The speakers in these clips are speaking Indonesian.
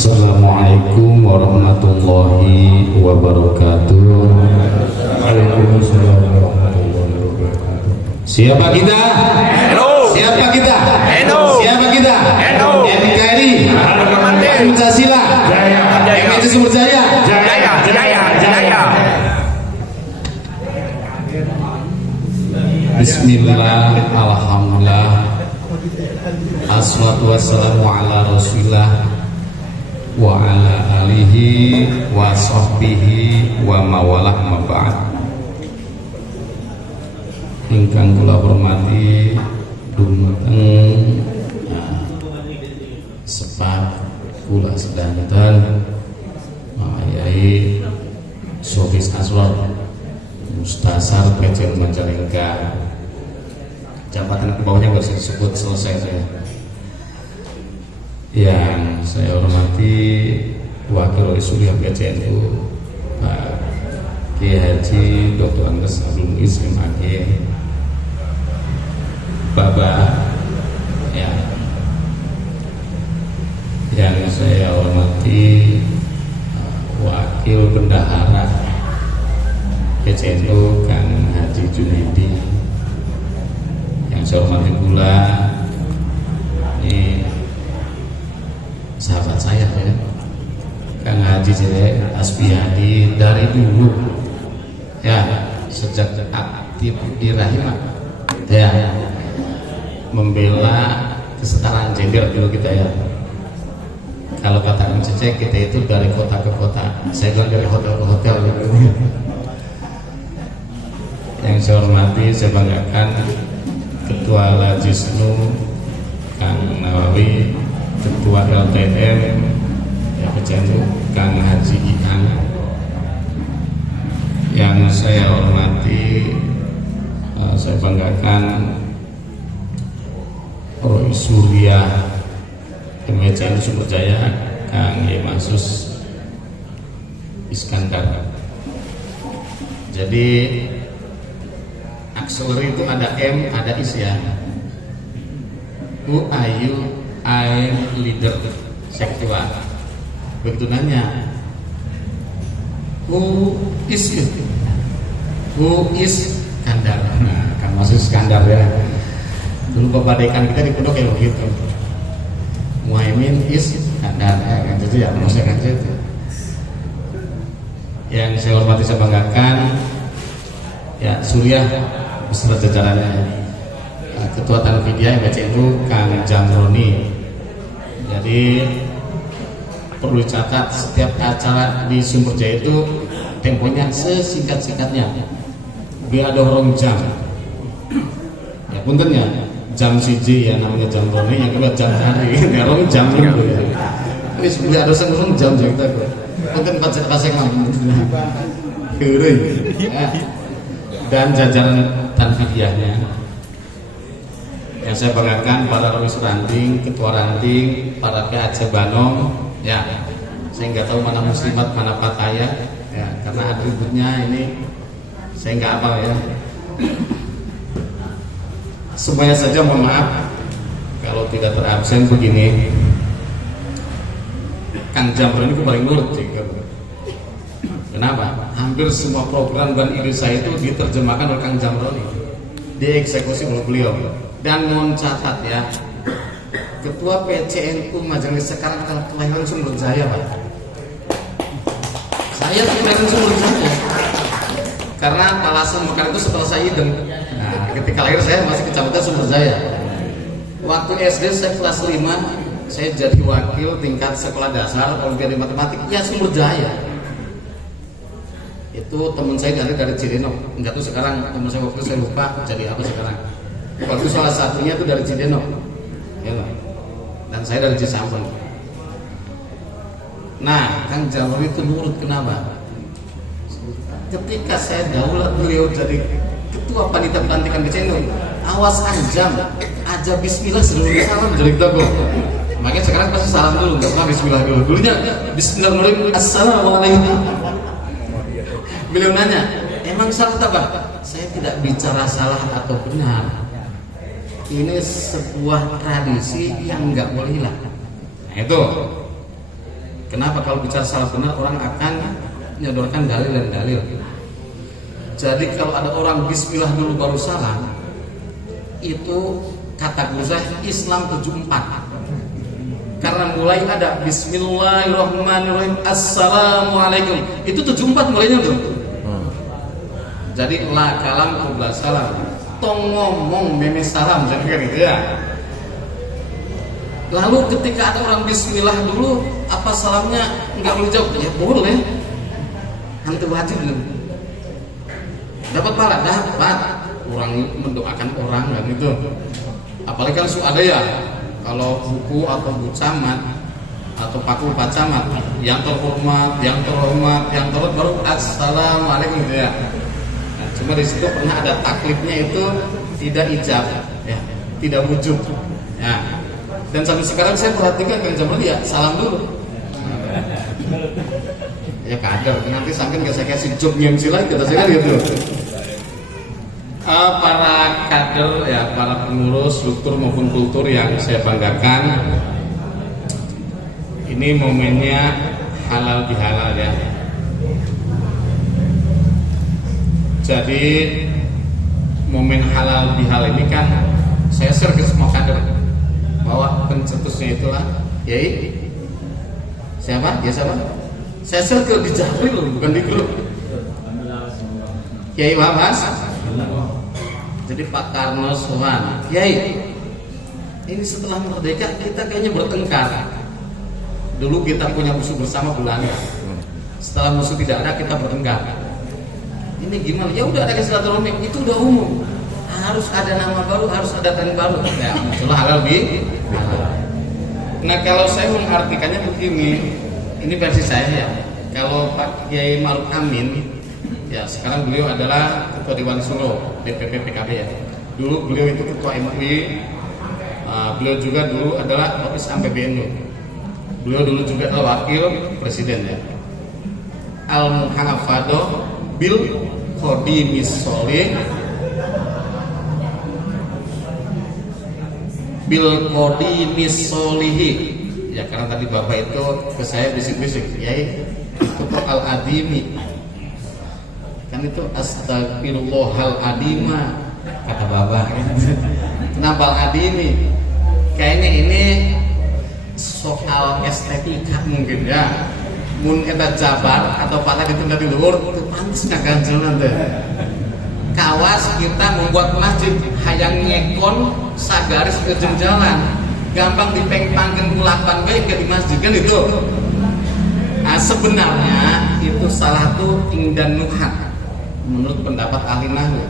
Assalamualaikum warahmatullahi wabarakatuh. Waalaikumsalam warahmatullahi wabarakatuh. Siapa kita? Hello. Siapa kita? Hello. Siapa kita? Hello. NKRI, Pancasila, MNC Sumber Jaya. Jaya. Bismillah, alhamdulillah, assalatu wassalamu ala rasulillah wa ala alihi wa sahbihi wa mawalah ma ba'd. Ingkang kula hormati dumateng sepat kula sedanten Yai Sofis Aswar Mustasar PCN Majalengka. Jabatan ke bawahnya nggak usah disebut, selesai saya. Yang saya hormati Wakil Raisuli PCNU Pak Kiai Haji Dr. Andes Abdul Muiz MAG, Bapak ya, yang saya hormati Wakil Bendahara PCNU Kang Haji Junaidi, yang saya hormati pula ini sahabat saya ya, Kang Haji Asbihadi, dari dulu ya, sejak aktif di Rahimah ya, membela kesetaraan gender dulu kita ya. Kalau kata Kang Cecek, kita itu dari kota ke kota, saya bilang dari hotel ke hotel gitu. Yang saya hormati, saya banggakan Ketua Lajisnu Kang Nawawi, Ketua LTM ya PCNU Kang Haji Ikan. Yang saya hormati, saya banggakan Roy Surya PCNU Sumber Jaya Kang Yemasus Iskandar. Jadi akseleri itu ada M, ada is ya. Who are you? I leader sektiva. Begitu nanya, who is you? Who is Kandar? Nah, Kang Masus Iskandar ya. Dulu Bapak Dekan kita di pondok kayak begitu. Muhaimin is Kandar ya, kan itu ya, maksudnya kan itu. Yang saya hormati, saya banggakan ya Surya beserta jajarannya, Ketua Tanfidia MCNU Kang Jamroni. Jadi perlu dicatat, setiap acara di Sumber Jaya itu temponya sesingkat-singkatnya, biar ada orang jam ya, puntennya jam CJ ya, namanya Jamroni, yang kedua jam hari ya, orang jam dulu ya. Ini biar ada orang jam kita punten pasang ya. Dan jajaran Tanfidiahnya yang saya banggakan, para Rois Ranting, Ketua Ranting, para PAC Banong ya. Saya nggak tahu mana muslimat mana pataya ya, karena atributnya ini saya nggak hafal ya. Semuanya saja mohon maaf kalau tidak terabsen begini. Kang Jamro ini paling nurut sih. Kenapa? Hampir semua program dan ide saya itu diterjemahkan oleh Kang Jamroni, dieksekusi oleh beliau. Dan mohon catat ya, Ketua PCNU Majelis sekarang adalah kelahiran Sumber Jaya Pak. Saya kelahiran Sumber Jaya karena alasan Mekar itu setelah saya idem. Nah, ketika lahir saya masih Kecamatan Sumber Jaya. Waktu SD saya kelas 5, saya jadi wakil tingkat sekolah dasar Olimpiade Matematik ya Sumber Jaya. Itu teman saya dari Cidenok, enggak tuh sekarang teman saya waktu saya lupa jadi apa sekarang. Waktu salah satunya itu dari Cidenok ya, dan saya dari Cisampang. Nah, Kang Jamroni itu nurut. Kenapa? Ketika saya daulat beliau jadi Ketua Panitia Pelantikan PCNU, awas anjam aja bismillah sebelum salam jadi togo. Makanya sekarang pasti salam dulu, nggak pernah bismillah dulu. Dulunya bismillahirrahmanirrahim, assalamualaikum. Beliau nanya, emang salah apa? Saya tidak bicara salah atau benar. Ini sebuah tradisi yang nggak boleh hilang. Nah, itu Kenapa? Kalau bicara salah benar orang akan menyodorkan dalil dan dalil. Jadi kalau ada orang bismillah dulu baru salam, itu kata guru saya Islam 74. Karena mulai ada bismillahirrahmanirrahim assalamualaikum, itu 74 mulainya tuh. Jadi la kalam qabla salam, tong ngomong meme salam, jadi kan gitu ya. Lalu ketika ada orang bismillah dulu, apa salamnya nggak boleh jawab? Ya boleh. Hantu wajib belum? Dapat pahala? Dapat. Orang mendoakan orang kan itu. Apalagi kan ada ya, kalau buku atau bu camat atau paku pak camat, yang terhormat, yang baru assalamualaikum gitu ya. Nah, cuma di situ pernah ada taklifnya itu tidak ijab, ya, tidak wujud. Ya. Dan sampai sekarang saya perhatikan Kang Jamroni ya salam dulu. Ya kader, nanti sampai nggak saya kasih job MC lagi kata saya gitu. Para kader ya, para pengurus struktur maupun kultur yang saya banggakan, ini momennya halal bihalal ya. Jadi momen halal bihal ini kan saya share ke semua kader bahwa pencetusnya itulah Yai siapa? Ya siapa? Saya share ke di Jahri loh, bukan di grup. Yai Wawas. Jadi Pak Karno Sohan, Yai, ini setelah merdeka kita kayaknya bertengkar. Dulu kita punya musuh bersama Belanda. Setelah musuh tidak ada kita bertengkar. Ini gimana? Ya udah ada silaturahmi, itu udah umum. Harus ada nama baru, harus ada tren baru. Ya, muncullah halal bi. Nah kalau saya mengartikannya begini, ini versi saya ya. Kalau Pak Kiai Maruf Amin, ya sekarang beliau adalah Ketua Dewan Suro DPP PKB ya. Dulu beliau itu Ketua MUI, beliau juga dulu adalah Office PBNU. Beliau dulu juga adalah Wakil Presiden ya. Al-Muhafadho Bil Qodimis Solih Bil Qodimis Solihi. Ya karena tadi Bapak itu ke saya bisik-bisik, Yai itu Al-Adimi. Kan itu astagfirullahal adima kata Bapak. Kenapa Al-Adimi? Kayaknya ini soal estetika mungkin ya. Mun eta jabar atau patah ditunda di luhur itu pantas nggak ganjalan deh. Kawas kita membuat masjid hayang nyekon sagaris ke jalan, gampang dipengpangkeun kulapan bae ke di masjid kan itu. Nah, sebenarnya itu salah satu ingdan nuhat menurut pendapat ahli nahwu.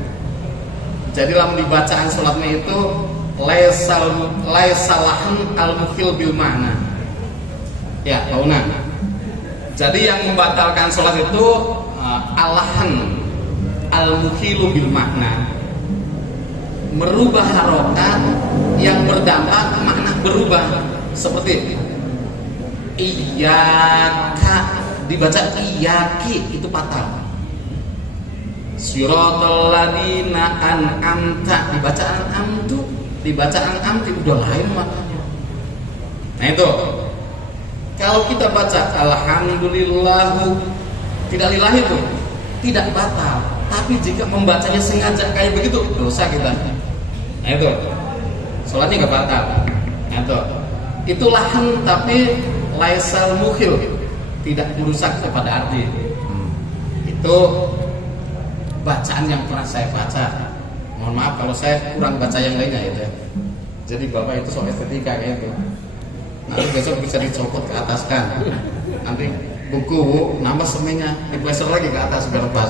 Jadi dalam dibacaan sholatnya itu laisalahan al-mukhil bil makna. Ya, tahu nah. Jadi yang membatalkan sholat itu alahan al-mukhilu bil makna, merubah harokat yang berdampak makna berubah. Seperti iyyaka dibaca iyyaki itu fatal. Siratal ladzina an'amta dibaca an'amtu, dibaca an'amti udah lain maknanya. Nah itu. Kalau kita baca alhamdulillahu tidak lillahi itu tidak batal, tapi jika membacanya sengaja kayak begitu dosa kita. Nah itu sholatnya nggak batal. Nah itu lahan tapi laisal mukhil, tidak merusak kepada arti. Itu bacaan yang pernah saya baca. Mohon maaf kalau saya kurang baca yang lainnya itu. Jadi Bapak itu soal estetika kayak itu. Nanti besok bisa dicopot ke atas kan. Nanti buku nambah semennya dipleser lagi ke atas biar pas.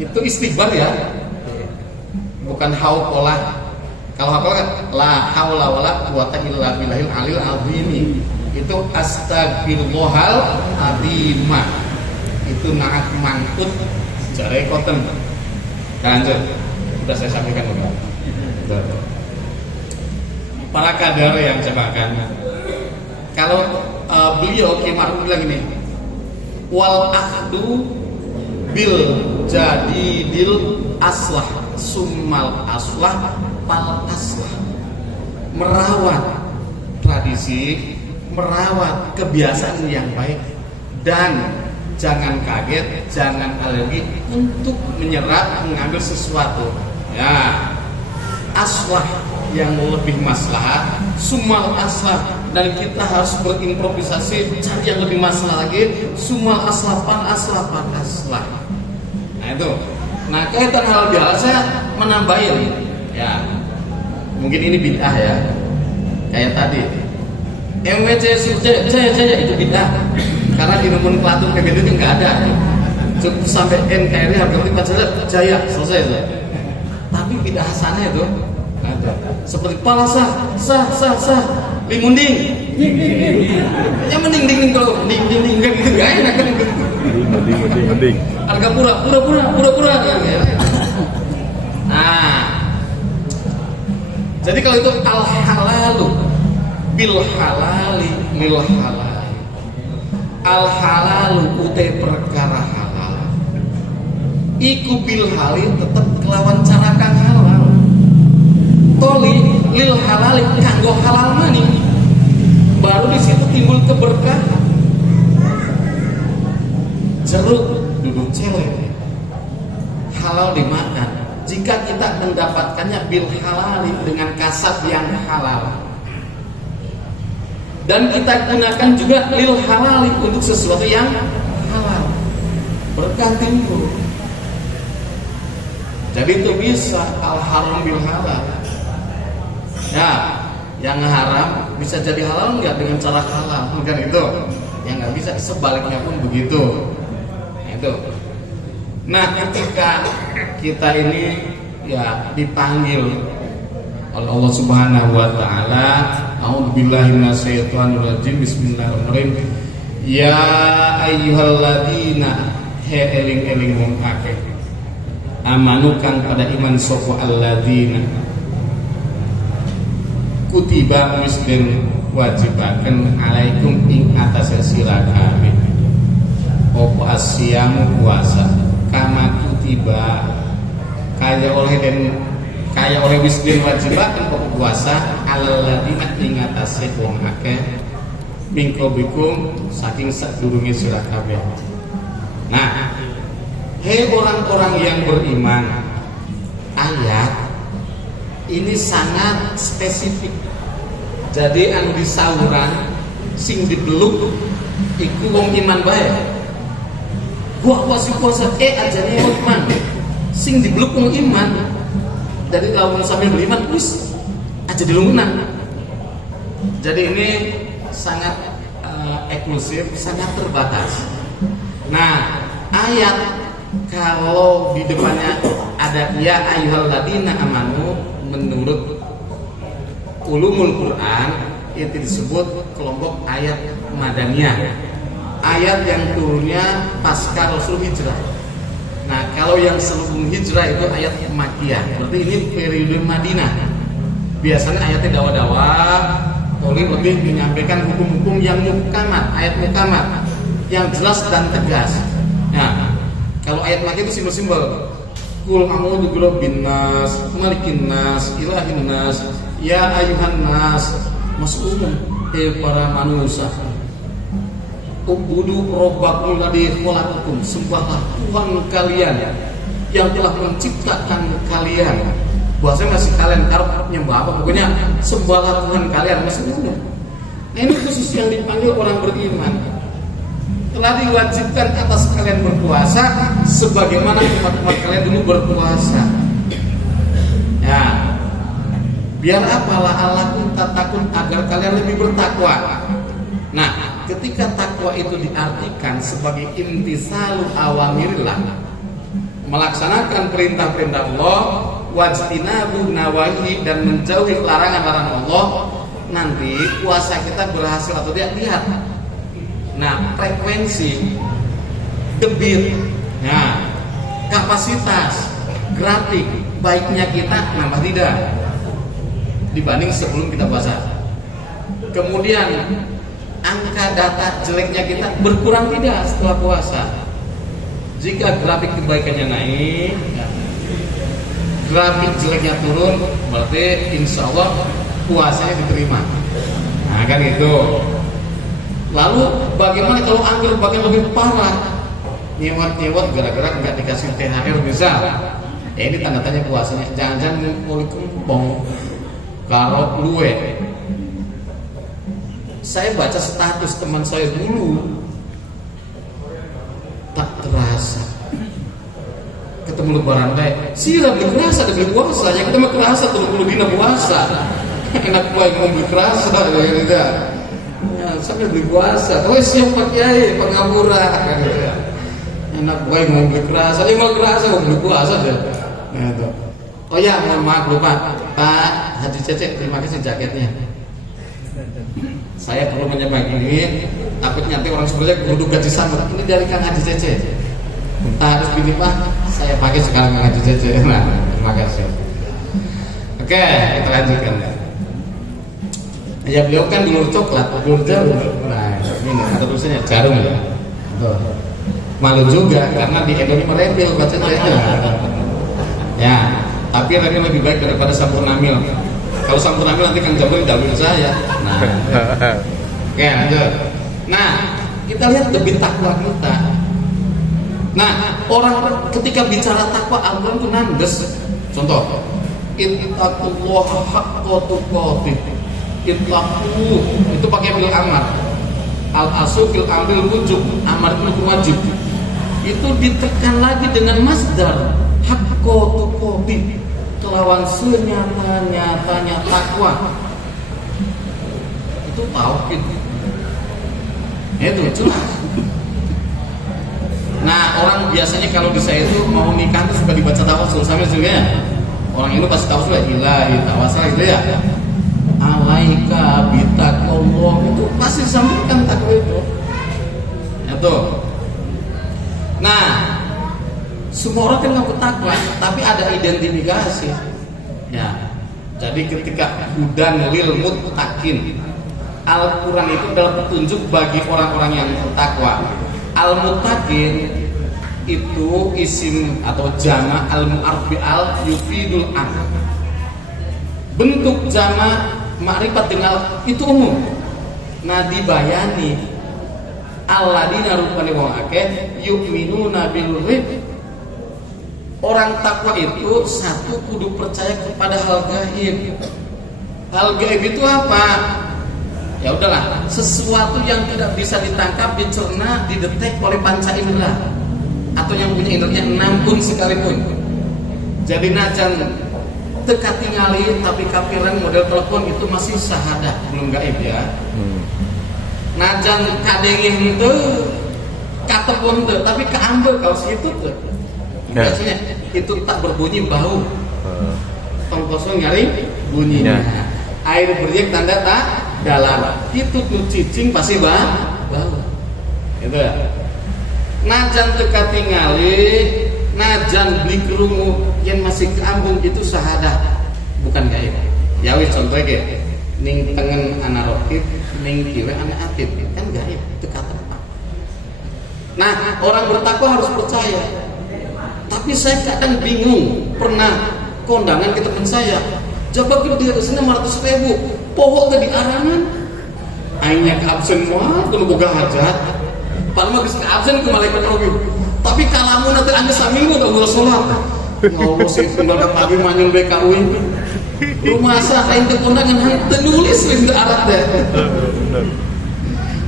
Itu istighfar ya, bukan hauqolah. Kalau hauqolah kan la haula wala quwata illa billahil alil azim. Itu astagfirullahal azimah. Itu naat mangkut jare koten. Lanjut. Sudah saya sampaikan Bapak. Para kader yang saya banggakan, kalau beliau Kiai Ma'ruf bilang ini, wal akhdu bil jadidil aslah summal aslah pal aslah, merawat tradisi, merawat kebiasaan yang baik, dan jangan kaget, jangan alergi untuk menyerap mengambil sesuatu. Ya, aslah yang lebih maslahat, sumal aslah, dan kita harus berimprovisasi cari yang lebih maslahat lagi, sumal aslah pan aslah pan aslah. Nah itu. Nah kaitan halal bihalal saya menambahin, ya mungkin ini bid'ah ya, kayak tadi MWC Jaya itu bid'ah, karena di nomenklatur PBB itu nggak ada, cukup sampai NKRI harga mati Jaya selesai itu. Tapi bid'ah hasanah itu ada, seperti pala sah limunding, ya mending kalau ding enggak gitu nggak enak kan gitu. Mending. Harga pura. Nah, jadi kalau itu al halalu bil halali lil halal, al halalu utai perkara halal, iku bil halali tetap kelawan cara kang halal, toli lil halali kanggo halal mani, baru di situ timbul keberkahan. Jeruk duduk celeng halal dimakan jika kita mendapatkannya bil halali dengan kasab yang halal, dan kita gunakan juga lil halali untuk sesuatu yang halal, berkah timbul. Jadi itu bisa al haram bil halal. Ya, yang haram bisa jadi halal nggak dengan cara halal, kan itu? Yang nggak bisa, sebaliknya pun begitu. Itu. Nah, ketika kita ini ya dipanggil oleh Allah Subhanahu wa taala, a'udzubillahi minasyaitonirrajim, bismillahirrahmanirrahim. Ya ayyuhalladzina eling wong akeh amanu kang pada iman sapa alladzina kutiba wis den wajibaken alaikum ing atase sira kabeh opo asyamu puasa kama kutiba kaya oleh wis den wajibaken opo puasa alladzina ing atase wong akeh mingkobikum saking sadurunge sira kabeh. Nah, hei orang-orang yang beriman, ayat ini sangat spesifik. Jadi anu disauran sing dibeluk iku wong iman bae. Gua puasa ajane wong iman. Sing dibeluk wong iman. Jadi lawan sambil beriman wis aja dilunggunan. Jadi ini sangat eksklusif, sangat terbatas. Nah, ayat kalau di depannya ada ya ayyuhalladzina amanu, menurut ulumul Quran itu disebut kelompok ayat madaniyah, ayat yang turunnya pasca Rasul hijrah. Nah, kalau yang sebelum hijrah itu ayat makkiyah, berarti ini periode Madinah. Biasanya ayatnya dawa-dawa, lebih menyampaikan hukum-hukum yang muhkamat, ayat muhkamat yang jelas dan tegas. Nah, kalau ayat makkiyah itu simbol-simbol. Qul a'udzu birabbin nas, malikin nas, ilahin nas, ya ayuhan nas, mas'ulun para manusia. Ubudu rabbakum ladzi khalaqakum, sembahlah Tuhan kalian yang telah menciptakan kalian. Bahasanya masih kalian karep nyembah apa, pokoknya sembahlah Tuhan kalian, maksudnya. Nah, ini khusus yang dipanggil orang beriman. Telah diwajibkan atas kalian berpuasa sebagaimana umat-umat kalian dulu berpuasa. Ya, biar apalah alakum tatakun, agar kalian lebih bertakwa. Nah, ketika takwa itu diartikan sebagai imtisalul awamirillah, melaksanakan perintah-perintah Allah, wajtinabu nawahi, dan menjauhi larangan-larangan Allah, nanti puasa kita berhasil atau tidak lihat. Nah, frekuensi, debit, nah, kapasitas, grafik baiknya kita nambah tidak dibanding sebelum kita puasa. Kemudian angka data jeleknya kita berkurang tidak setelah puasa. Jika grafik kebaikannya naik, grafik jeleknya turun, berarti insya Allah puasanya diterima. Nah, kan itu. Bagaimana kalau angker bagian lebih parah? Nyewot gara-gara nggak dikasih THR misal. Ya ini tanda tanya puasanya. Jangan-jangan ngumpul kempong kalau luwe. Saya baca status teman saya dulu, tak terasa ketemu lebaran deh. Sila beli kerasa, beli puasa. Yang kita mah kerasa 30 dina puasa. Enak baik mau beli kerasa ya gitu. Ya, sampai beli puasa. Oh siap Pak Kiai, pengapura. Enak baik mau beli kerasa. Mau kerasa mau beli puasa deh. Nah, itu. Oh ya, mohon maaf lupa Pak Haji Cecek, terima kasih jaketnya. Saya perlu menyebang ini, takut nanti orang sebenarnya kudu gaji sama. Ini dari Kang Haji Cecek. Harus gini Pak, saya pakai sekarang Kang Haji Cecek. Nah, terima kasih. Oke, kita lanjutkan ya. Ya beliau kan dulur coklat, dulur jarum. Nah, ini ada tulisannya jarum ya. Tuh. Malu juga karena di Indonesia merempil bacanya. Ya, tapi ini lebih baik daripada Sampurnamil. Kalau Sampurnamil nanti Kang Jamil dalil saya. Nah, oke lanjut. Nah, kita lihat debit takwa kita. Nah, orang ketika bicara takwa Al-Quran itu nandes. Contoh, ittaqullaha haqqa tuqatih. Ittaqu itu pakai bil amar. Al-asu fil amril wujub, amar itu wajib. Itu ditekan lagi dengan masdar haqqa tuqatih, kelawan senyata-nyatanya takwa. Itu tauhid. Itu jelas. Nah, orang biasanya kalau di saya itu mau nikah itu suka dibaca tawasul sampai juga. Orang itu pasti tawasul ilahi tawassul gitu ya. Alaika bitaqallah itu pasti sampaikan takwa itu. Itu. Nah, semua orang kan ngaku takwa, tapi ada identifikasi. Ya. Jadi ketika hudan lil muttaqin, Al-Quran itu adalah petunjuk bagi orang-orang yang bertakwa. Al-muttaqin itu isim atau jama al-mu'arraf bi al yufidul am. Bentuk jama ma'rifat dengan itu umum. Nah dibayani alladzina rupane wong akeh yu'minuna bil ghaib. Orang takwa itu satu kudu percaya kepada hal gaib. Hal gaib itu apa? Ya udahlah, sesuatu yang tidak bisa ditangkap, dicerna, didetek oleh panca indera atau yang punya indera 6 pun sekalipun. Jadi najan teka tingali tapi kafiran model telepon itu masih syahadah, belum gaib ya. Najan kadengin itu katepon tuh, tapi keambil kalau situ tuh. Biasanya itu tak berbunyi bau. Tong kosong nyaring bunyinya. Air beriak tanda tak dalam. Itu tuh cicing pasti bau. Gitu ya. Najan teka tingali, najan beli kerungu yang masih keambung itu syahadah, bukan gaib. Ya wis contohnya ning tengen ana rokib, ning kiwe ana atib, kan gaib itu kata. Nah, orang bertakwa harus percaya. Tapi saya kadang bingung, pernah kondangan ke teman saya, jabak itu 300.000, pohon ke di arangan, akhirnya ke absen wah, kudu boga hajat, padahal bisa ke absen ke malaikat rogi, tapi kalamu nanti anda saminggu gak boleh sholat, ngomong sih, kembali pagi manyun BKU ini, rumah saya aing ke kondangan, hanya nulis di arat deh,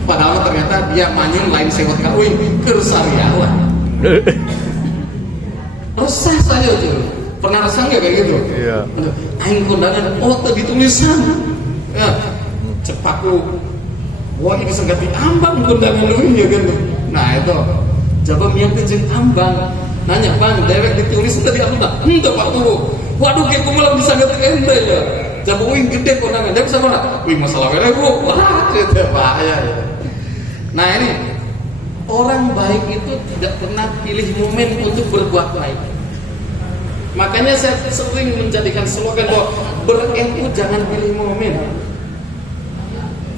padahal ternyata dia manyun lain sewot kawin, kersariawan. Resah saya tuh, pernah resah nggak kayak gitu? Iya. Aing kondangan, oh tadi tulisan, ya, cepaku, wah ini senggati ambang kondangan lu ya kan? Nah itu, coba miang kejeng ambang, nanya bang, dewek ditulis tadi apa tak? Entah pak tuh, waduh kayak kumpulan bisa nggak ente ya, coba wing gede kondangan, dia bisa mana? Wih masalah ini bu, wah itu bahaya. Nah ini. Orang baik itu tidak pernah pilih momen untuk berbuat baik. Makanya saya sering menjadikan slogan bahwa ber-NU jangan pilih momen.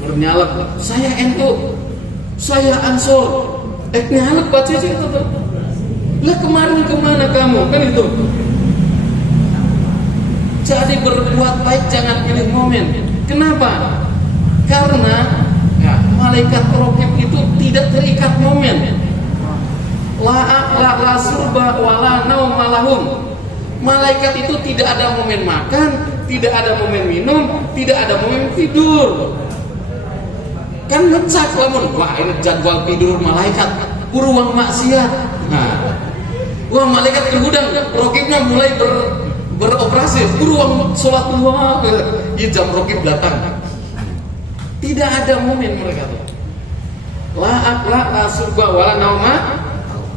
Bernyalak, saya NU, saya Ansor. Nyalak baca itu tuh. Lah kemarin kemana kamu? Kan itu. Jadi berbuat baik jangan pilih momen. Kenapa? Karena ya, malaikat raqib itu tidak terikat momen. La surba wala nauma lahum. Malaikat itu tidak ada momen makan, tidak ada momen minum, tidak ada momen tidur. Kan ngecak lamun, wah ini jadwal tidur malaikat, uang maksiat. Nah, wah malaikat tergudang, raqibnya mulai beroperasi, uang sholat duha, jam raqib datang. Tidak ada momen mereka tuh. La surba wala nauma.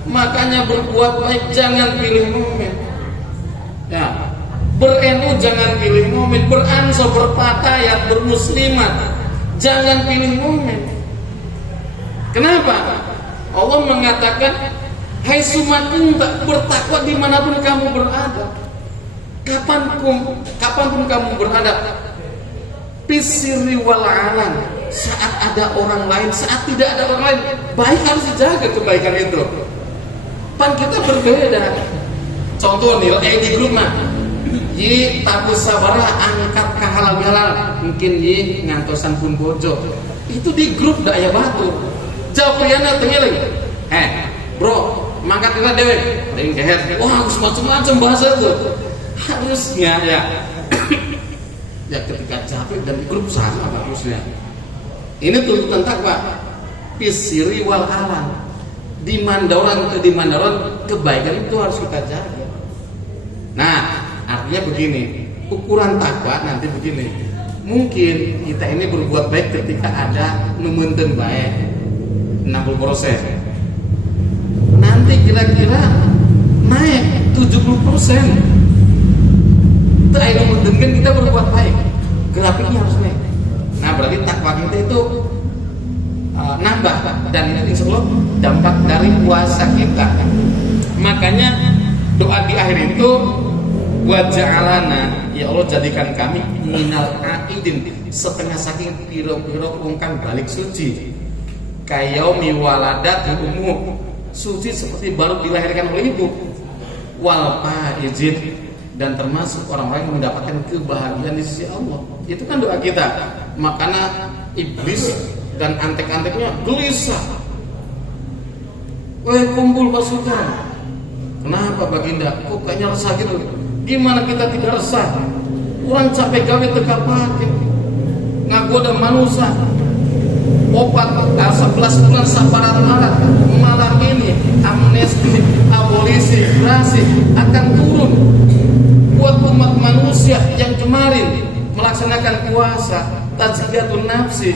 Makanya berbuat baik jangan pilih momen. Ya, berenu jangan pilih momen, beransor, berpatayat, bermuslimat jangan pilih momen. Kenapa? Allah mengatakan, hai sumatun tak bertakwa dimanapun kamu berada, kapanpun kamu berada, pisiri wal alan, saat ada orang lain, saat tidak ada orang lain, baik harus dijaga kebaikan itu. Pan kita berbeda. Contoh nih, di grup mah yi tabu sabara angkat ke halal mungkin yi ngantosan pun bojo itu di grup daya batu jauh priana tengiling bro mangkat kita dewe dengan keher wah harus macam-macam bahasa itu harusnya ya ya ketika capek dan di grup sama harusnya ini tuntutan takwa pisiri wal alan di mandaran kebaikan itu harus kita jaga. Nah, artinya begini, ukuran takwa nanti begini. Mungkin kita ini berbuat baik ketika ada nemunten baik 60%. Nanti kira-kira naik 70%. Itu ayo nemunten kan kita berbuat baik. Grafiknya harus naik. Nah, berarti takwa kita itu nambah dan itu insya Allah dampak dari puasa kita. Makanya doa di akhir itu wa ja'alana, ya Allah jadikan kami minal aidin, setengah saking piro-piro ungkang balik suci kayaumi waladat umum, suci seperti baru dilahirkan oleh ibu, wal faizin, dan termasuk orang-orang yang mendapatkan kebahagiaan di sisi Allah. Itu kan doa kita. Makanya iblis dan antek-anteknya gelisah. Weh kumpul pasukan. Kenapa Baginda? Kok kayaknya resah gitu? Gimana kita tidak resah? Orang capek gawe teka pake ngagoda manusia. Opat 11 bulan sabaran marat. Malam ini amnesti, abolisi, gerasi akan turun buat umat manusia yang kemarin melaksanakan puasa, tazkiyatun nafsi,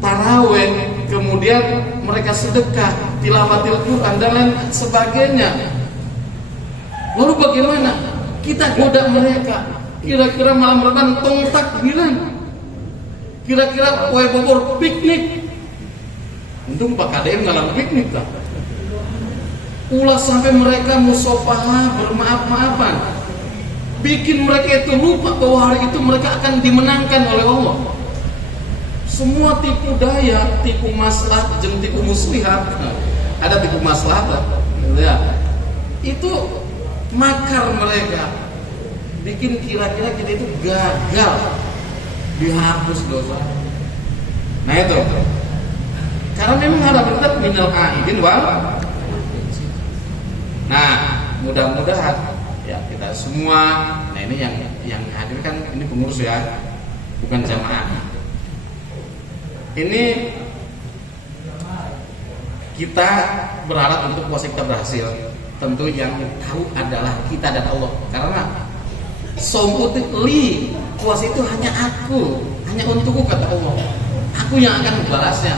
taraweh, kemudian mereka sedekah, tilawatil Quran dan lain sebagainya. Lalu bagaimana? Kita goda mereka. Kira-kira malam Ramadan tong takbiran. Kira-kira kue bobor piknik. Untung Pak KDM ngalang piknik tak. Ulas sampai mereka musofahah, bermaaf-maafan. Bikin mereka itu lupa bahwa hari itu mereka akan dimenangkan oleh Allah. Semua tipu daya, tipu maslahat, jeung tipu muslihat. Ada tipu maslahat, ya. Itu makar mereka. Bikin kira-kira kita itu gagal, dihapus dosa. Nah itu. Karena memang ada berat minal aidin wal. Nah, mudah-mudahan ya kita semua. Nah ini yang hadir kan ini pengurus ya, bukan jamaah. Ini kita berharap untuk puasa kita berhasil. Tentu yang tahu adalah kita dan Allah. Karena li, puasa itu hanya aku, hanya untukku kata Allah. Aku yang akan membalasnya.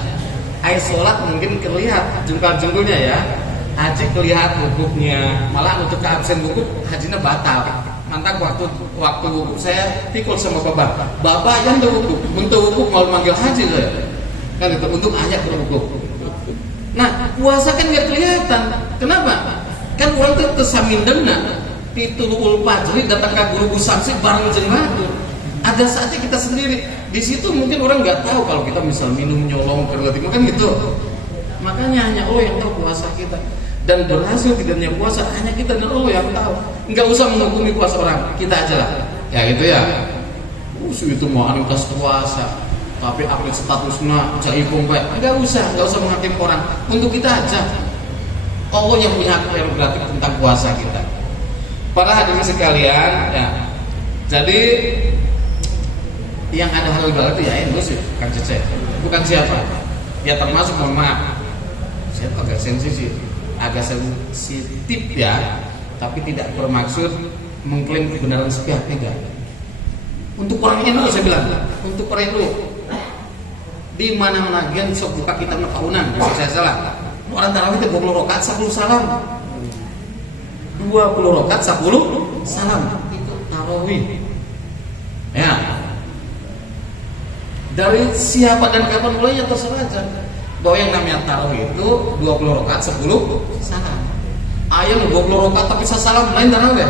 Ai sholat mungkin kelihatan jengkal-jengkulnya ya. Haji kelihatan wukufnya. Malah untuk keabsen wukuf hajinya batal. Mantap waktu wukuf saya pikul sama bapak. Bapak yang wukuf, untuk wukuf mau manggil haji saya. Kan itu untuk ayat berwukuf. Nah, puasa kan nggak kelihatan. Kenapa? Kan orang itu tersamindengna pitulul fajri datang ke guru samsi bareng jeung matur. Ada saatnya kita sendiri di situ mungkin orang nggak tahu kalau kita misal minum nyolong kerleting kan gitu. Makanya hanya Allah yang tahu puasa kita, dan berhasil tidaknya puasa hanya kita dan Allah yang tahu. Nggak usah menghukumi puasa orang, kita aja lah. Ya gitu ya. Itu mau anu tas puasa. tapi update statusnya jadi komplek. Nggak usah menghakimi orang. Untuk kita aja. Allah yang punya hak prerogatif tentang puasa kita. Para hadirin sekalian, ya. Jadi yang ada halal bihalal itu ya Mus, Kang Cecep. Bukan siapa. Ya termasuk, mohon maaf. Saya agak sensitif ya, tapi tidak bermaksud mengklaim kebenaran sepihak, tidak. Untuk orang NU saya bilang, untuk orang NU di mana gian sok buka kitab tahunan, bisa saya salah. Orang tarawih itu 20 rakaat 10 salam. 20 rakaat 10 salam itu tarawih. Ya. Dari siapa dan kapan mulainya terserah aja. Bahwa yang namanya tarawih itu 20 rakaat 10 salam. Ayam 20 rakaat tapi salam lain tarawih.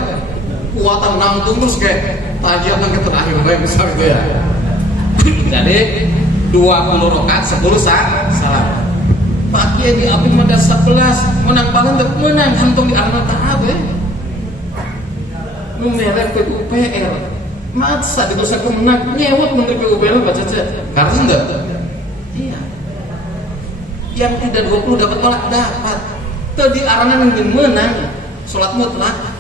Kuatan nangtung terus kayak tahajud nang terakhir bae misal gitu ya. Jadi 20 rakaat 10 salam. Pakai di api mada 11 menang banget menang hantung di anak tarawih. Lu merek PUPR. Masa di dosa menang nyewot menteri PUPR baca aja. Karena enggak. Iya. Yang tidak 20 dapat malah dapat. Tadi arana ingin menang salat mutlak.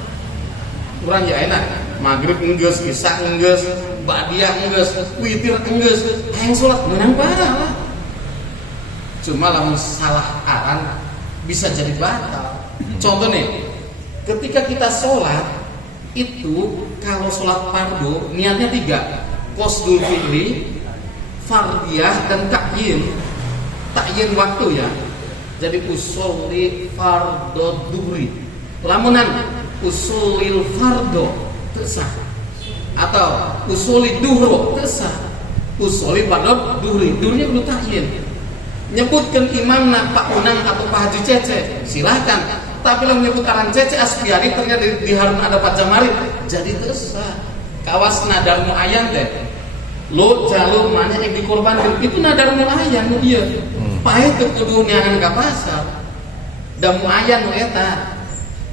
Kurang ya enak. Maghrib enggeus, isya enggeus, ba'diyah enggeus, witir enggeus. Hayang salat menang parah. Cuma lamun salah aran bisa jadi batal. Contoh nih, ketika kita sholat itu kalau sholat fardu niatnya 3, qasdul fi'li, fardiyah dan ta'yin. Ta'yin waktu ya. Jadi usolli fardhu dhuhri. Lamunan usolil fardhu tesah atau usoli duhro tesah. Usoli fardhu dhuhri. Dhuhrinya kudu ta'yin. Nyebutkan imam nak Pak Unang atau Pak Haji Cece silahkan, tapi kalau menyebut aran Cece Asfiari ternyata di Harun ada Pak Jamari jadi terserah. Kawas nadar muayyan deh lo jalur mana yang dikorbankan itu nadar muayyan iya pahit kudu neangan ka pasar dan muayyan nu eta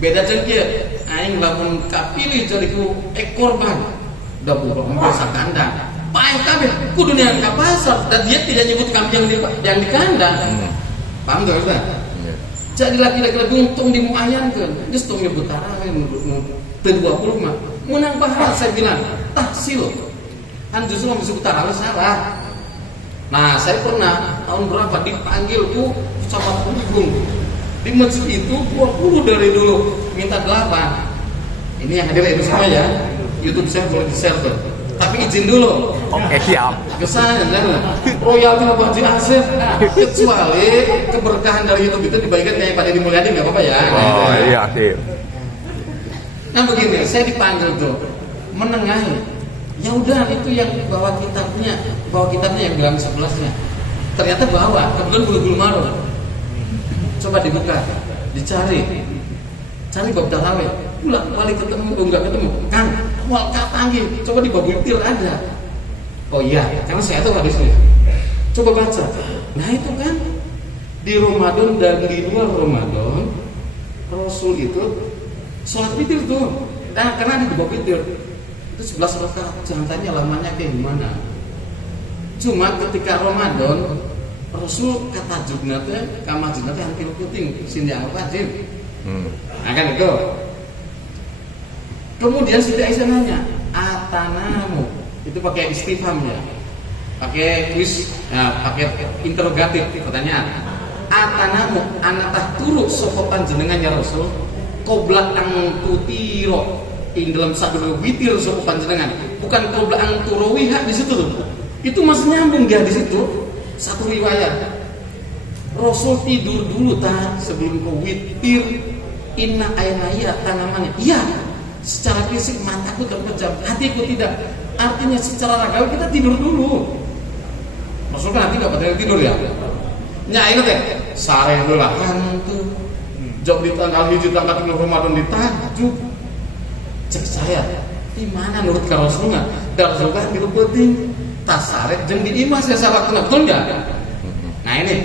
beda jeung kieu aing lamun kapilih jadi ku korban da buka masa kandang pahit kabeh kudu neangan ka pasar dan dia tidak nyebut kambing yang di kandang. Paham enggak Ustaz? Jadi laki-laki untung dimuayyankeun geus tong nyebut tarawih teu 20 mah menang pahala saya bilang tahsil. Kan justru disebut tarawih salah. Nah, saya pernah tahun berapa dipanggil tuh sama punggung di masjid itu 20 dari dulu minta 8. Ini yang hadir itu semua ya. YouTube saya boleh di-share tuh. Tapi izin dulu. Oke, siap. Kesana kan. Royalti Pak Haji Asif. Kecuali keberkahan dari YouTube itu dibagikan kayak Pak Deddy Mulyadi enggak apa-apa ya. Oh iya sih. Nah begini, saya dipanggil tuh menengahi. Ya udah itu yang bawa kitabnya yang bilang 11-nya. Ternyata bawa, kebetulan bulu-bulu marun. Coba dibuka, dicari. Cari bab tarawih. Pulang balik ketemu, enggak ketemu. Kang, wal panggil. Coba di bab witir ada. Oh iya, karena saya tuh habisnya. Coba baca. Nah itu kan di Ramadan dan di luar Ramadan Rasul itu sholat witir tuh. Nah, karena di bab witir itu 11 rakaat, jangan tanya lamanya kayak gimana. Cuma ketika Ramadan Rasul kata jurnatnya kamar jurnatnya hampir puting sini anggap wajib. Nah kan itu. Kemudian Siti Aisyah nanya, atanamu itu pakai istifham ya, pakai kuis, ya, pakai interrogatif pertanyaan. Atanamu anatah turuk sopo panjenengan ya Rasul, qobla ang tutiro ing dalam satu witir sopo panjenengan, bukan qobla ang turawiha di situ tuh. Itu masih nyambung dia di situ. Satu riwayat Rasul tidur dulu sebelum ke witir. Inna aynaya tanamannya. Iya, secara fisik mataku terpejam, hatiku tidak. Artinya secara ragawi kita tidur dulu. Rasul kan hati nggak pada tidur ya. Nya ingat ya, sare heula hantu. Jog di tanggal 7 tanggal 3 Ramadan ditajuk. Cek saya, di mana nurut ka Rasulullah? Da Rasulullah di penting. Tasarek jeung di imah saya waktu betul enggak? Nah ini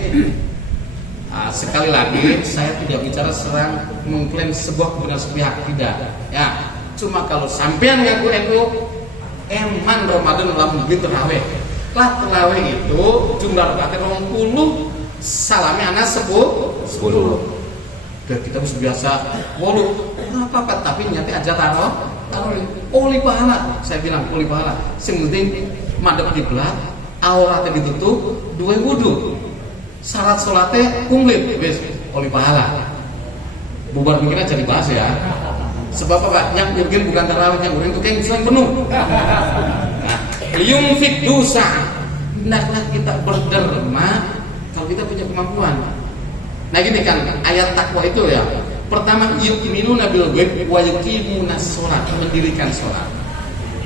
sekali lagi saya tidak bicara serang mengklaim sebuah kebenaran sepihak, tidak ya. Cuma kalau sampean ngaku NU eman Ramadan lamun begitu terawih lah terawih itu jumlah rakaatnya 20, salamnya anak 10. Dan kita harus biasa walu apa tapi nyata aja taruh oli pahala. Saya bilang oli pahala. Yang penting madep kiblat, auratnya ditutup, dua wudu, syarat sholatnya kumplit, wes oli pahala. Bubar mikirnya jadi bahas ya. Sebab apa? Yang mungkin bukan tarawih, yang mungkin itu yang penuh. Yumfik dosa. Hendaklah kita berderma kalau kita punya kemampuan. Nah gini kan ayat takwa itu ya. Pertama yu'minuna bil ghaib wa yuqimunas shalah, mendirikan sholat.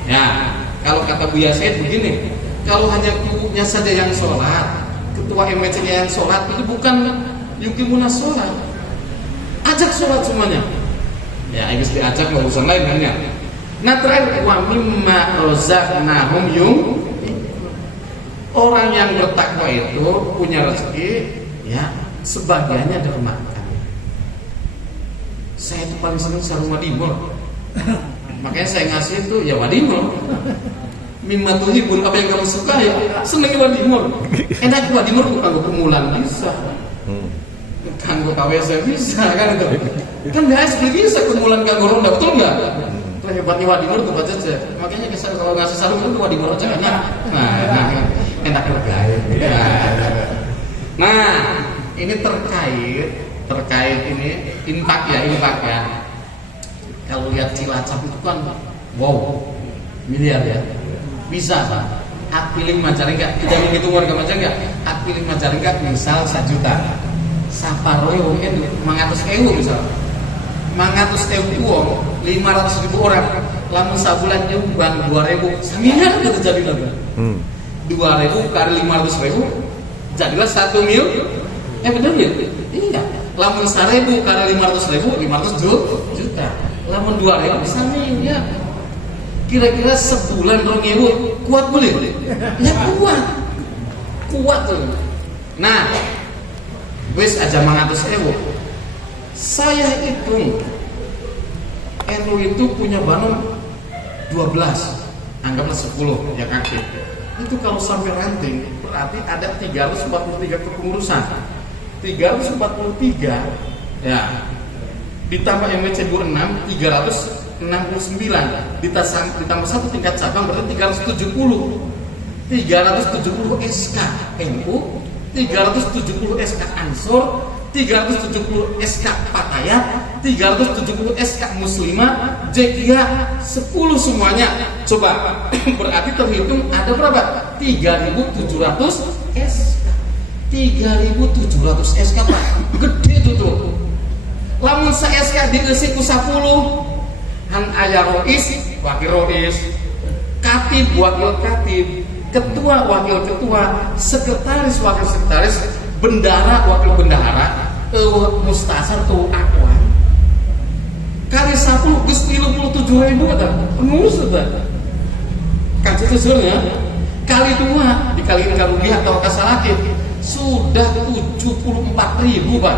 Ya, kalau kata Buya Said begini, kalau hanya kubunya saja yang sholat, ketua MWC-nya yang sholat, itu bukan yuqimunas shalah. Ajak sholat semuanya. Ya, harus diajak urusan lain kan ya. Nah terakhir wa mimma razaqnahum orang yang bertakwa itu punya rezeki ya sebagiannya dermakan. Saya itu paling senang sarung wadimul. Makanya saya ngasih itu ya wadimul. Mimma tuhibun, apa yang kamu suka ya seneng wadimul. Enak wadimul bukan permulaan bisa. Kanggo KWC bisa kan itu. Kan biasa bisa permulaan kanggo ronda, betul enggak? Itu hebatnya wadimul tuh baca aja. Makanya kalau ngasih sarung itu wadimul aja enak. Nah, enak juga. Nah, ini terkait ini infak ya. Kalau lihat Cilacap itu kan wow, miliar ya. Bisa Pak. Hak pilih Majalengka, tidak menghitung warga Majalengka. Hak pilih Majalengka misal 1 juta. Saparoy mungkin 500.000 misal. 500.000 uang, 500.000 orang. Lamun sabulan nyumbang 2.000, saminya itu jadi lagi. 2.000 kali 500.000 jadilah 1 mil. Bener ya? Iya. Lamun 1.000 kali 500.000, 500 juta. Lamun 2.000 saminya. Kira-kira sebulan 2.000 kuat boleh? Ya kuat tuh. Nah, wis aja 500.000. Saya hitung NU itu punya banom 12, anggaplah 10 yang aktif. Itu kalau sampai ranting berarti ada 343 kepengurusan. 343 ya ditambah MWC 26 369 ditambah 1 tingkat cabang berarti 370 SK NU, 370 SK Ansor, 370 SK Patayat, 370 SK Muslimah, Jekia 10 semuanya. Coba berarti terhitung ada berapa? 3.700 SK. 3.700 SK Pak. Gede itu tuh. Lamun sa SK diisi ku 10 han aya rois, wakil rois, katib, wakil katib, ketua, wakil ketua, sekretaris, wakil sekretaris, bendahara, wakil bendahara, mustasar tuh akwan. Kali 10 geus 37.000 ada. Pengurus ada. Kan sesuanya kali 2 dikaliin ka rupiah atau ka salakit sudah 74.000 Pak.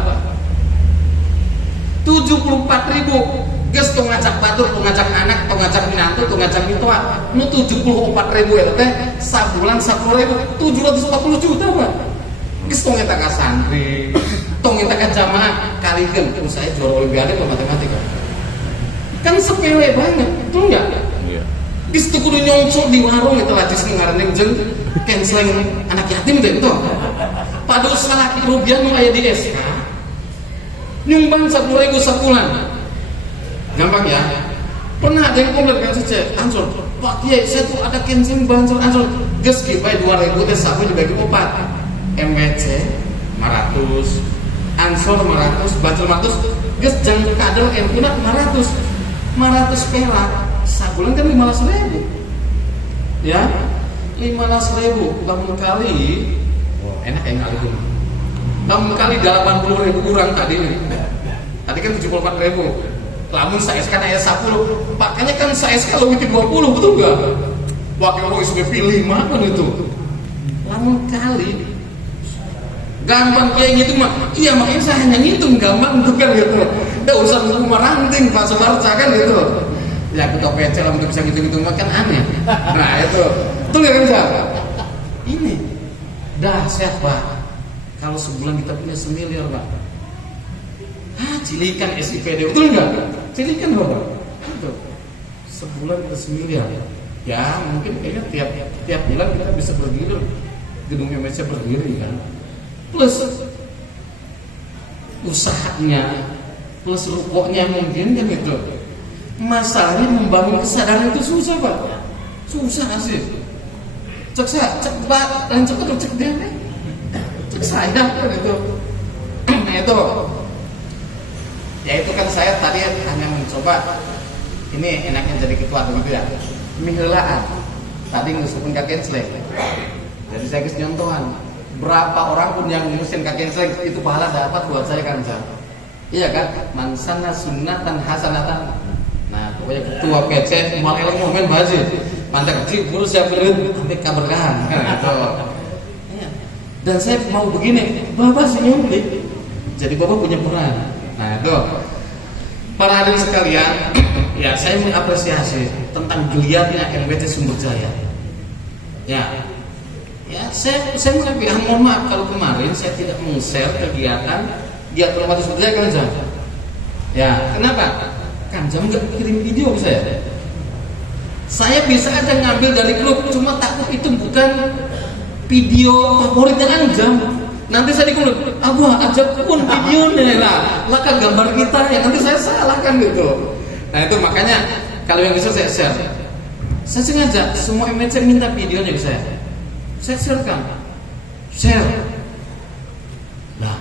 74.000 geus tong ngajak batur, tong ngajak anak, tong ngajak minantu, tong ngajak mitua. Nu 74.000 eta teh sabulan 10.000, 740 juta Pak. Geus tong eta ka santri, tong eta ka jamaah kalikeun ku saya juara olimpiade ke matematika. Kan sepele banget, betul enggak? Iya. Geus teu kudu nyongcok di warung eta lajis ngaranna jeung kenceleng anak yatim teh betul. Padahal salaki rupiah nu aya di SK nyumbang 10.000 sebulan. Gampang ya. Pernah ada yang komplain kan saja, Ansor, Pak Kiai, saya tuh ada kencing bansor Ansor. Geus kieu bae 2.000 teh sabu dibagi 4. MWC 500, Ansor 500, Bancol 500, geus jang kader MU 500. 500 perak sabulan kan 15.000. Ya. 15.000 lamun kali enak yang kali itu. Lamun kali 80.000 orang tadi nih. Tadi kan 74.000. Lamun saya SK aya 10, makanya kan saya SK lebih 20, betul enggak? Wakil SPP 5 kan itu. Lamun kali gampang kayak gitu mah. Iya, makanya saya hanya ngitung gampang itu kan gitu. Udah urusan rumah ranting Pak Sumarca kan gitu. Ya ketua PC lah untuk bisa ngitung-ngitung kan aneh. Nah itu. Betul enggak kan, Pak? ini dahsyat Pak. Kalau sebulan kita punya 1 miliar Pak. Cilikan SIPD, betul nggak? Cilikan Pak. Betul. Sebulan kita 1 miliar. Ya mungkin kayaknya tiap bulan kita bisa bergilir, gedung MSC berdiri kan. Plus usahanya, plus rukuknya mungkin kan itu. Masalahnya membangun kesadaran itu susah Pak. Susah sih. Cek saya, cek Pak, dan cek dia nih. Cek saya kan itu. Nah itu. Ya itu kan saya tadi hanya mencoba. Ini enaknya jadi ketua begitu ya. Mihelaan. Tadi ngusupin kakek selek. Jadi saya kasih nyontohan. Berapa orang pun yang ngusin kakek selek itu pahala dapat buat saya kan Sa. Iya kan? Mansana sunnatan hasanatan. Nah, pokoknya ketua PC malah ngomen baji. Mantap kecil urus yang belut sampai keberkahan kan gitu. Iya. Dan saya mau begini, Bapak senyum nih. Jadi Bapak punya peran. Nah, itu. Para hadirin sekalian, ya saya mengapresiasi tentang geliatnya MBT Sumber Jaya. Ya, saya mengakui, mohon maaf kalau kemarin saya tidak meng-share kegiatan otomatis Sumber Jaya kan Jam. Ya, kenapa? Kan Jam nggak kirim video ke saya. Saya bisa aja ngambil dari grup, cuma takut itu bukan video favoritnya Anjam. Nanti saya dikumpul, Abah ajak pun videonya lah kan gambar kita ya, nanti saya salahkan gitu. Nah itu makanya kalau yang bisa saya share. Saya sengaja semua MNC minta videonya ke saya sharekan, share. Nah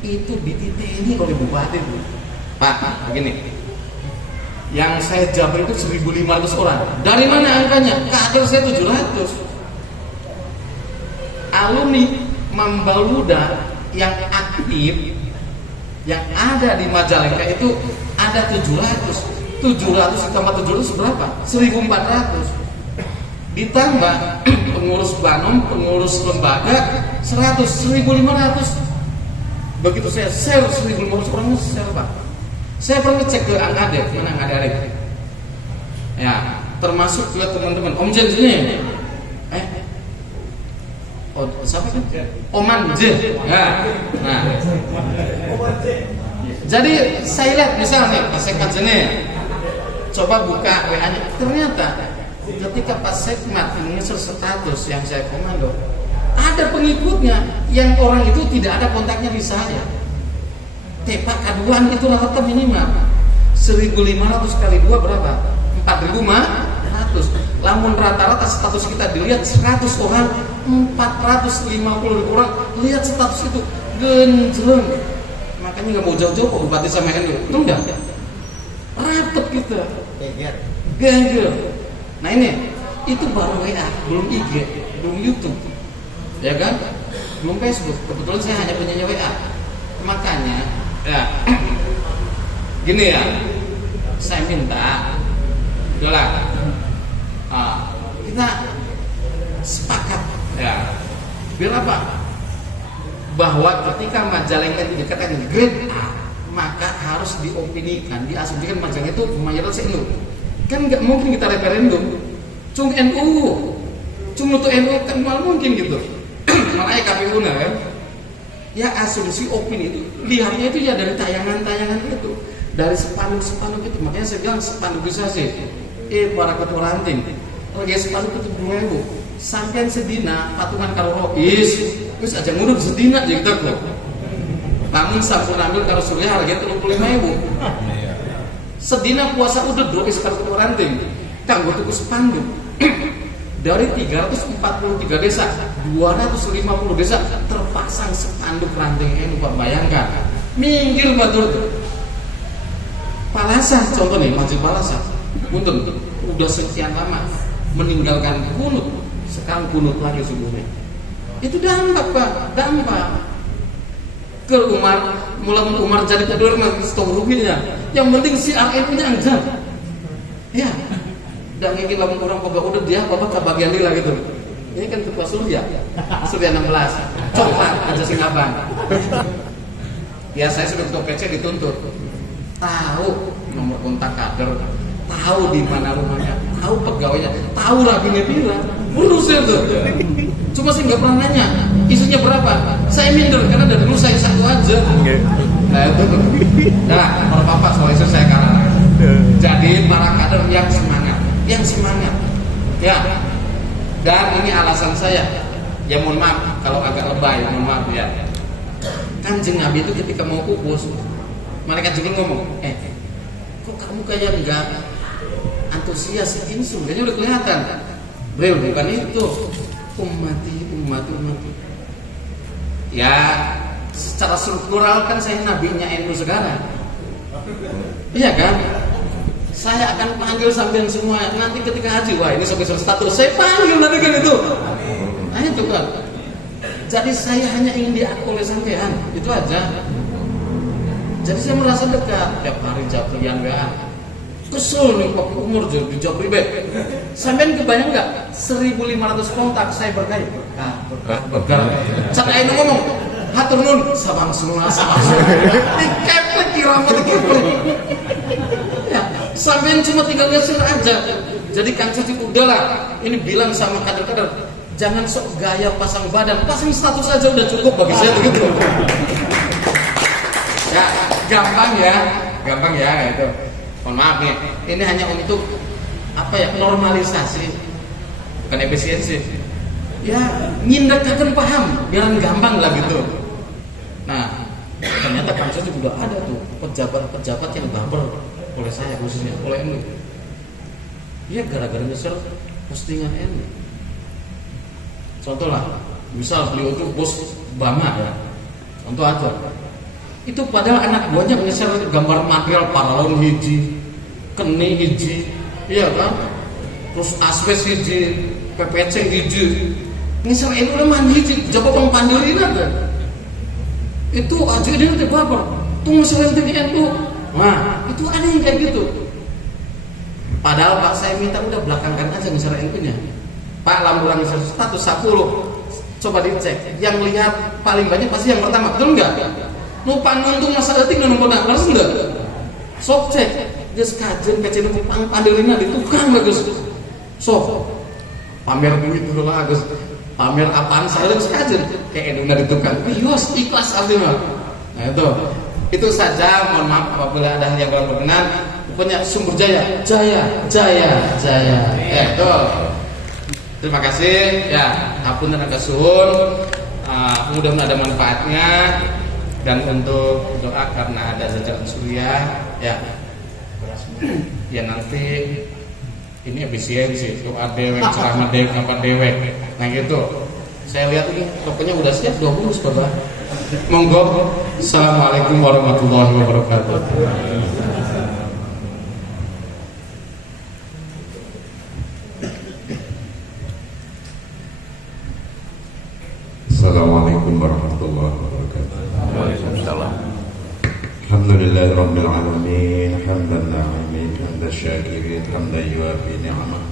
itu dititeni oleh Bupati Pak, begini. Yang saya jawab itu 1.500 orang. Dari mana angkanya? Kader saya 700. Alumni Mambaluda yang aktif yang ada di Majalengka itu ada 700 tambah 700 berapa? 1.400 ditambah pengurus Banom, pengurus lembaga 1.500. Begitu saya share 1.500 orang share Pak. Saya pernah cek ke Angkade, mana Angkade ya, termasuk juga teman-teman Om Jen sini. Siapa kan? Oman J. Ya. Nah. Jadi saya lihat misalnya Pak Sekmat Jene, coba buka WA-nya. Ternyata ketika Pak Sekmat mengisi status yang saya komando, ada pengikutnya yang orang itu tidak ada kontaknya di saya. Pak kaduan itu rata minimal 1.500 kali 2 berapa? 4.500. Lamun rata-rata status kita dilihat 100 orang 450 orang lihat status itu genjreng. Makanya nggak mau jauh-jauh Pak Bupati sampaikan dulu, betul nggak? Rapet kita, genjreng. Nah ini itu baru WA, belum IG, belum YouTube, ya kan? Belum Facebook. Kebetulan saya hanya punya WA. Makanya, ya gini ya, saya minta, udahlah, kita sepakat. Ya, biar apa? Bahwa ketika Majalengka itu dikatakan grade A, maka harus diopinikan, diasumsikan Majalengka itu mayoritas NU. Kan nggak mungkin kita referendum, cuma NU, cuma tuh NU kan mal mungkin gitu. Makanya KPU kan, ya asumsi opini itu, lihatnya itu ya dari tayangan-tayangan itu, dari spanduk-spanduk itu. Makanya saya bilang spandukisasi. Para ketua ranting, lagi spanduk itu 2.000. Sampai sedina patungan karo rois terus aja ngurut sedina jadi kita kok namun sampun ambil karo surya harga 35.000 sedina puasa udah rois karo ranting kanggo tuku spanduk dari 343 desa 250 desa terpasang spanduk ranting ini Pak, bayangkan minggir batur Palasan contoh nih, Masjid Palasan punten udah sekian lama meninggalkan kunut, sekarang kunut lagi subuhnya. Itu dampak Pak, dampak. Ke Umar jadi kedua stok ruginya. Yang penting si RN-nya anjir. Ya. Dan ingin lamun orang kok udah dia bapak kebagian lila gitu. Ini kan ketua Surya 16. Coklat aja sing abang. Ya saya sudah ketua PC dituntut. Tahu nomor kontak kader, tahu di mana rumahnya, tahu pegawainya, tahu rabinya pira, urus itu. Cuma saya nggak pernah nanya isunya berapa. Saya minder karena dari dulu saya satu aja. Nah itu, nah kalau bapak soal isu saya kalah. Jadi para kader yang semangat, ya. Dan ini alasan saya. Ya mohon maaf kalau agak lebay, mohon maaf ya. Kanjeng Nabi itu ketika mau kubus, malaikat Jibril ngomong, kok kamu kayak enggak antusias insul? Kayaknya udah kelihatan. Beliau bukan itu. Ummati. Ya, secara struktural kan saya nabinya NU sekarang. Iya kan? Saya akan panggil sampean semua. Nanti ketika haji, wah ini sebagai status saya panggil nanti kan itu. Nah itu kan. Jadi saya hanya ingin diakui oleh sampean, itu aja. Jadi saya merasa dekat. Tiap hari japrian WA. Kesel nih Pak umur jadi japri be. Sampean kebayang nggak? 1.500 kontak saya berkait. Berkah. Cak Ainu ngomong, hatur nun, sabang semua. Dikeplek kiramat dikeplek. Ya, sampean cuma tinggal ngeser aja. Jadi Kang Cuci udahlah. Ini bilang sama kader-kader, jangan sok gaya pasang badan, pasang status aja udah cukup bagi saya begitu. Ya, gampang ya itu. Mohon maaf nih, ini hanya untuk normalisasi, bukan efisiensi. Ya, nyindakakan paham, biar gampang lah gitu. Nah, ternyata Kang Cuci udah ada tuh pejabat-pejabat yang baper oleh saya khususnya, oleh NU. Iya gara-gara ngeser postingan NU. Contoh lah, misal beliau itu bos Bama ya, contoh aja. Itu padahal anak buahnya ngeser gambar material paralon hiji, keni hiji, iya kan? Terus asbes hiji, PPC hiji, ngeser itu udah mandi hiji, jago pangpandirin aja. Itu aja dia udah baper, tuh ngeser itu. Nah, itu ada yang kayak gitu. Padahal Pak saya minta udah belakangkan aja ngeser itu-nya. Pak lamburan status 10, coba dicek. Yang lihat paling banyak pasti yang pertama, betul nggak? Numpang nuntung masa detik numpang harus enggak? Sok cek, geus kajen numpang pandelina di tukang bagus. Sok pamer duit dulu lah Gus. Pamer apaan saya geus kajen kayak eduna di tukang. Yos ikhlas artinya. Nah itu saja. Mohon maaf apabila ada hal yang kurang berkenan. Pokoknya Sumber Jaya. Betul. Terima kasih ya, ampun dan agak suhun. Mudah-mudahan ada manfaatnya. Dan untuk doa karena ada zakat suriah ya nanti ini efisiensi doa dewek, ceramah dewek, apa dewek. Nah gitu saya lihat ini pokoknya udah siap 20 Bapak. Monggo. Assalamualaikum warahmatullahi wabarakatuh. Assalamualaikum warahmatullahi wabarakatuh. Waalaikumsalam. Alhamdulillahi rabbil alamin, hamdan na'imin, hamdan syakirin, hamdan yuafi ni'amah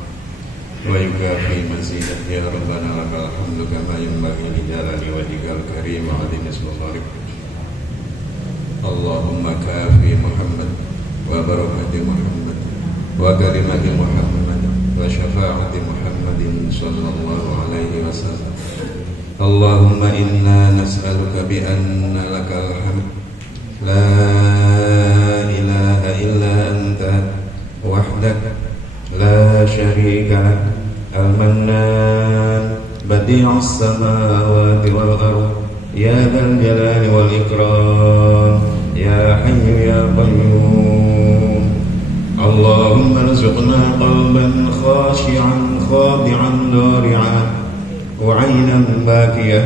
wa yukafi mazidah. Ya Rabbana lakal hamdu kama yanbaghi li jalali wajhikal karim wa 'azimi sultanik. Allahumma kafi Muhammad wa barakati Muhammad wa karimati Muhammad wa syafa'ati Muhammadin sallallahu alaihi wasallam. Allahumma inna nas'aluka bi anna lakal hamd la ilaha illa anta wahdak la syarika lak al-mannan badi'us samawati wal ardh ya dzal jalali wal ikram ya hayyu ya qayyum. Allahumma rzuqna qalban khashi'an khadi'an dari'an وعينا باكية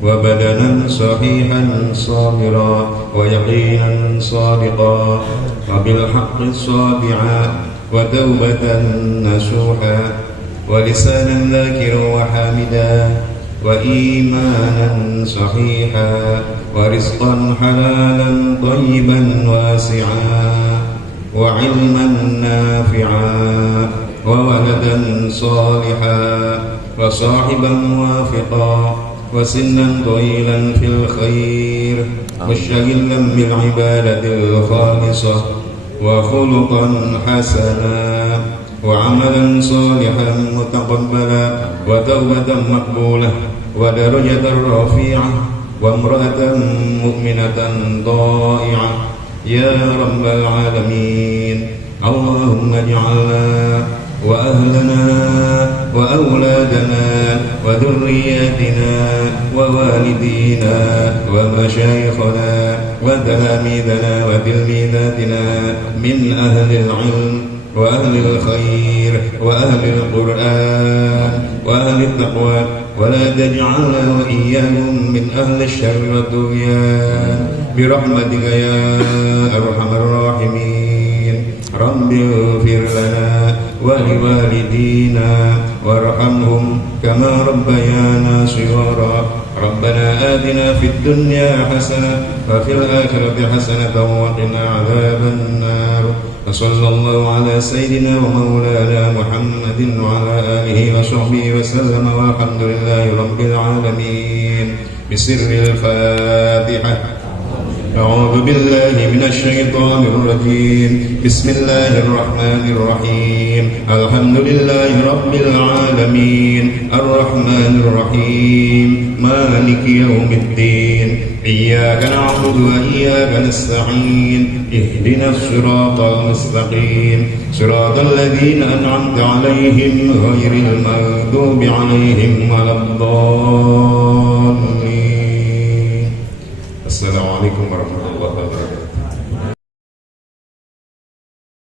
وبدنا صحيحا صابرا ويقينا صادقا وبالحق صادعا وتوبة نسوحا ولسانا ذاكرا وحامدا وإيمانا صحيحا ورزقا حلالا طيبا واسعا وعلما نافعا وولدا صالحا وصاحبا موافقا وسنا طويلا في الخير مشتغلا بالعبادة الخالصة وخلقا حسنا وعملا صالحا متقبلا وتوبة مقبولة ودرجة رفيعة وامرأة مؤمنة ضائعة يا رب العالمين. اللهم اجعلنا وأهلنا وأولادنا وذرياتنا ووالدينا ومشايخنا وتلاميذنا وتلميذاتنا من أهل العلم وأهل الخير وأهل القرآن وأهل التقوى، ولا تجعلنا وإياهم من أهل الشر والطغيان برحمتك يا أرحم الراحمين. رب اغفر لنا ولوالدينا وارحمهم كما ربيانا صغارا. ربنا آتنا في الدنيا حسنة وفي الآخرة حسنة وقنا عذاب النار. وصلى الله على سيدنا ومولانا محمد وعلى آله وصحبه وسلم، والحمد لله رب العالمين. بسر الفاتحة. أعوذ بالله من الشيطان الرجيم. بسم الله الرحمن الرحيم. الحمد لله رب العالمين الرحمن الرحيم مالك يوم الدين. إياك نعبد وإياك نستعين. اهدنا الصراط المستقيم صراط الذين أنعمت عليهم غير المغضوب عليهم ولا الضالين. Assalamualaikum warahmatullahi wabarakatuh.